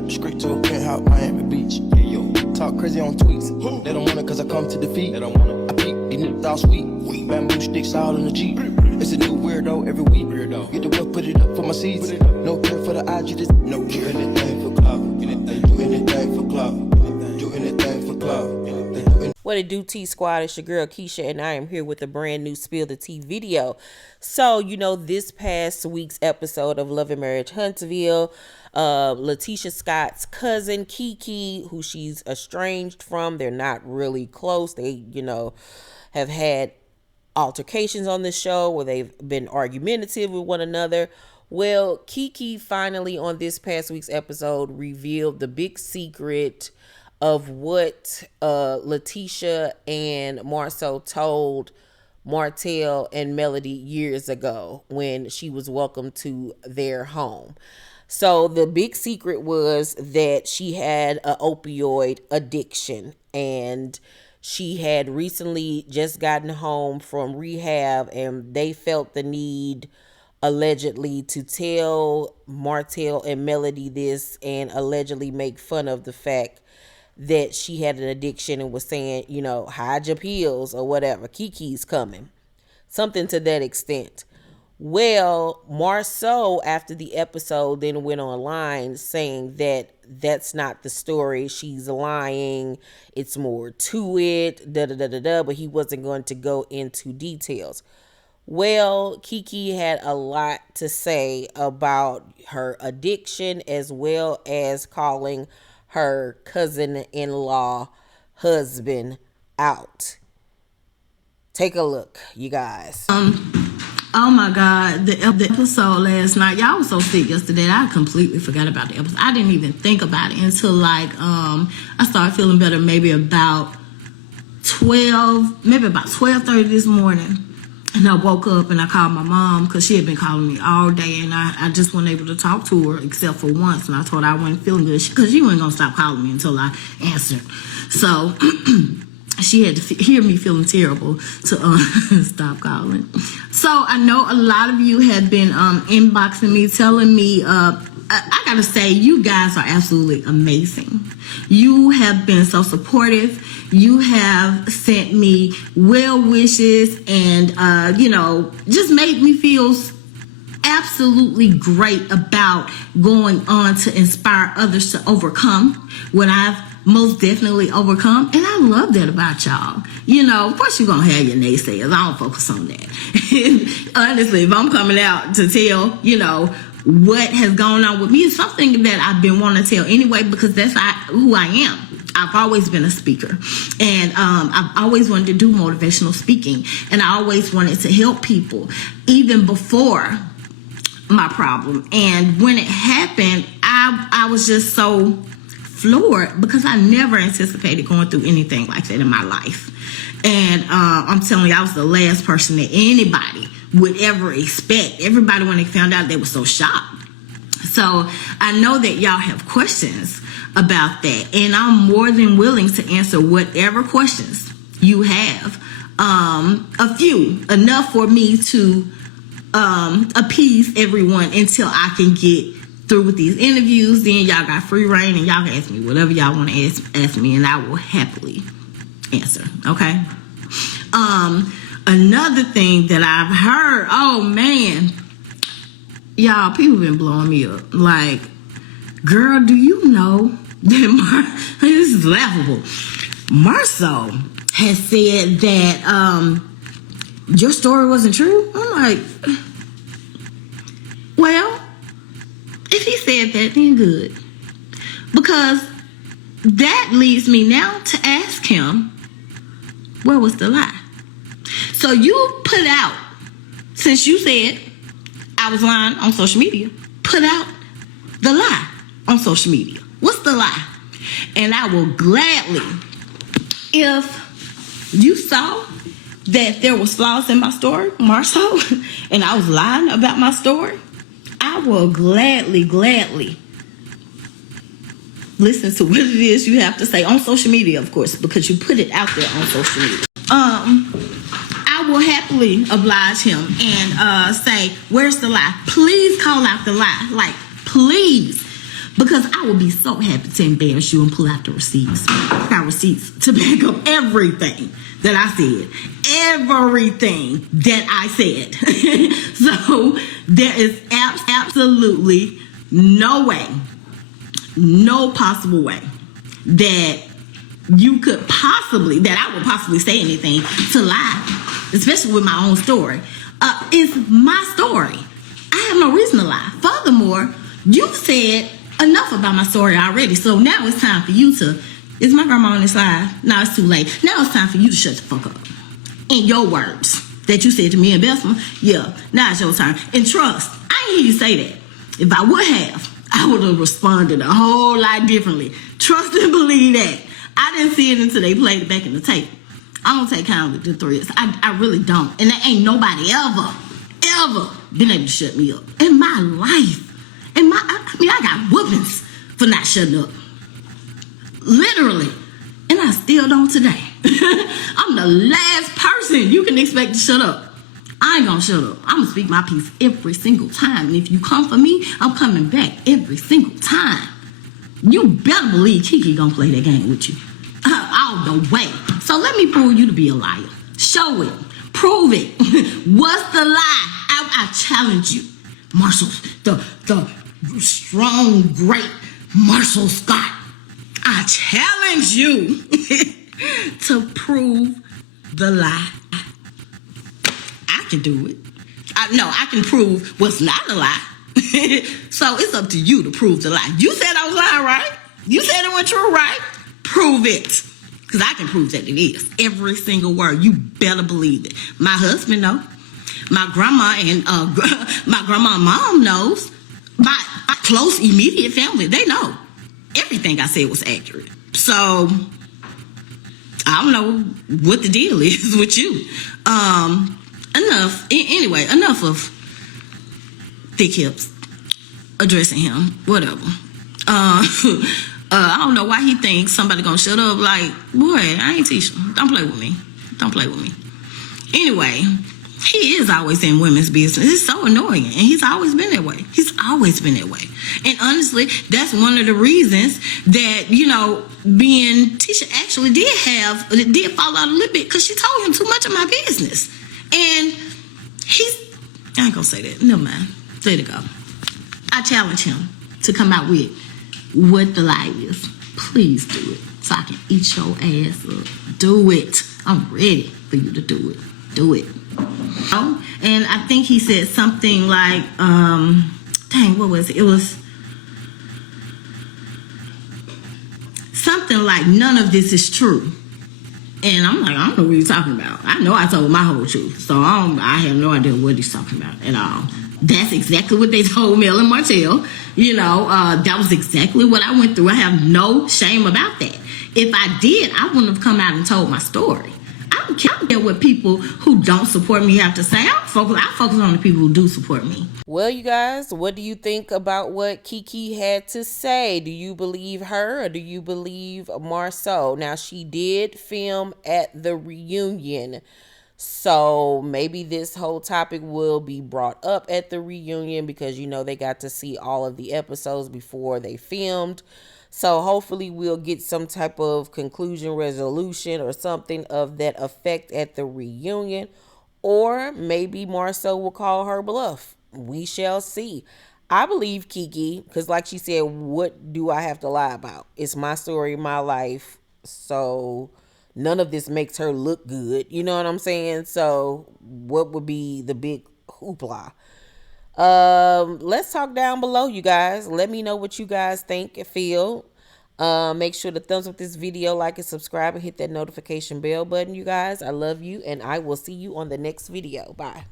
trap straight to a penthouse, Miami Beach. Hey, yo. Talk crazy on tweets. They don't want it cause I come to defeat. They don't want it. I peek, these niggas all sweet. Bamboo sticks all in the Jeep. It's a new weirdo every week. Get the whip, put it up for my seeds. No care for the IG, just no care. Anything for clout. They do anything for clout. Do anything for clout. What it do, T Squad? It's your girl Keisha, and I am here with a brand new Spill the Tea video. So, this past week's episode of Love and Marriage Huntsville, Letitia Scott's cousin Keke, who she's estranged from, they're not really close. They, have had altercations on the show where they've been argumentative with one another. Well, Keke finally on this past week's episode revealed the big secret of what Letitia and Marsau told Martell and Melody years ago when she was welcomed to their home. So the big secret was that she had an opioid addiction, and she had recently just gotten home from rehab, and they felt the need allegedly to tell Martell and Melody this and allegedly make fun of the fact that she had an addiction and was saying, hide your pills or whatever. Keke's coming. Something to that extent. Well, Marsau, after the episode, then went online saying that that's not the story. She's lying. It's more to it, but he wasn't going to go into details. Well, Keke had a lot to say about her addiction as well as calling her cousin-in-law husband out. Take a look, you guys. Oh my God, the episode last night, y'all was so sick yesterday. I completely forgot about the episode. I didn't even think about it until I started feeling better maybe about 12:30 this morning. And I woke up and I called my mom because she had been calling me all day, and I just wasn't able to talk to her except for once. And I told her I wasn't feeling good because she wasn't going to stop calling me until I answered. So she had to hear me feeling terrible to stop calling. So I know a lot of you have been inboxing me, telling me, I got to say, you guys are absolutely amazing. You have been so supportive. You have sent me well wishes and, just made me feel absolutely great about going on to inspire others to overcome what I've most definitely overcome. And I love that about y'all. Of course you're going to have your naysayers. I don't focus on that. Honestly, if I'm coming out to tell, what has gone on with me, is something that I've been wanting to tell anyway, because that's who I am. I've always been a speaker, and I've always wanted to do motivational speaking, and I always wanted to help people even before my problem. And when it happened, I was just so floored because I never anticipated going through anything like that in my life. And I'm telling you, I was the last person that anybody would ever expect. Everybody, when they found out, they were so shocked. So I know that y'all have questions about that, and I'm more than willing to answer whatever questions you have. A few, enough for me to appease everyone until I can get through with these interviews. Then y'all got free reign, and y'all can ask me whatever y'all want to ask me, and I will happily answer. Okay. Another thing that I've heard, oh man, y'all, people been blowing me up. Like, girl, do you know that this is laughable. Marsau has said that your story wasn't true. I'm like, well, if he said that, then good. Because that leads me now to ask him, where was the lie? So you put out, since you said I was lying on social media, put out the lie on social media. What's the lie? And I will gladly, if you saw that there was flaws in my story, Marsau, and I was lying about my story, I will gladly listen to what it is you have to say on social media, of course, because you put it out there on social media. I will happily oblige him and say, where's the lie? Please call out the lie. Like, please. because I would be so happy to embarrass you and pull out the receipts. I got receipts to back up everything that I said. Everything that I said. So there is absolutely no way, no possible way that you could possibly, that I would possibly say anything to lie, especially with my own story. It's my story. I have no reason to lie. Furthermore, you said enough about my story already, so now it's time for you to, is my grandma on this side? No, it's too late. Now it's time for you to shut the fuck up. In your words that you said to me and Bessemer, yeah, now it's your turn. And trust, I didn't hear you say that. If I would have, I would have responded a whole lot differently. Trust and believe that. I didn't see it until they played it back in the tape. I don't take kindly to threats. I really don't. And there ain't nobody ever been able to shut me up in my life. I got whoopings for not shutting up. Literally. And I still don't today. I'm the last person you can expect to shut up. I ain't gonna shut up. I'm gonna speak my piece every single time. And if you come for me, I'm coming back every single time. You better believe Keke gonna play that game with you. All the way. So let me prove you to be a liar. Show it. Prove it. What's the lie? I challenge you. Marsau, the strong, great Marsau Scott. I challenge you to prove the lie. I can do it. I can prove what's not a lie. So it's up to you to prove the lie. You said I was lying, right? You said it was true, right? Prove it. Because I can prove that it is. Every single word. You better believe it. My husband knows. My grandma and my grandma and mom knows. My close, immediate family, they know. Everything I said was accurate. So, I don't know what the deal is with you. Enough of thick hips addressing him. Whatever. I don't know why he thinks somebody gonna shut up. Like, boy, I ain't Tisha. Don't play with me. Don't play with me. Anyway, he is always in women's business. It's so annoying. And he's always been that way. He's always been that way. And honestly, that's one of the reasons that, being Tisha actually did fall out a little bit, because she told him too much of my business. And I ain't gonna say that. Never mind. Let it go. I challenge him to come out with what the lie is. Please do it, so I can eat your ass up. Do it. I'm ready for you to do it. Do it. Oh, and I think he said something like, what was it? It was something like, none of this is true. And I'm like, I don't know what he's talking about. I know I told my whole truth, so I have no idea what he's talking about at all. That's exactly what they told Mel and Martell. That was exactly what I went through. I have no shame about that. If I did, I wouldn't have come out and told my story. I don't care what people who don't support me have to say. I focus on the people who do support me. Well, you guys, what do you think about what Keke had to say? Do you believe her or do you believe Marsau? Now, she did film at the reunion, so maybe this whole topic will be brought up at the reunion because, they got to see all of the episodes before they filmed. So hopefully we'll get some type of conclusion, resolution, or something of that effect at the reunion. Or maybe Marsau will call her bluff. We shall see. I believe Keke, because like she said, what do I have to lie about? It's my story, my life. So none of this makes her look good. You know what I'm saying? So what would be the big hoopla? Let's talk down below, you guys. Let me know what you guys think and feel. Make sure to thumbs up this video, like and subscribe, and hit that notification bell button, you guys. I love you, and I will see you on the next video. Bye.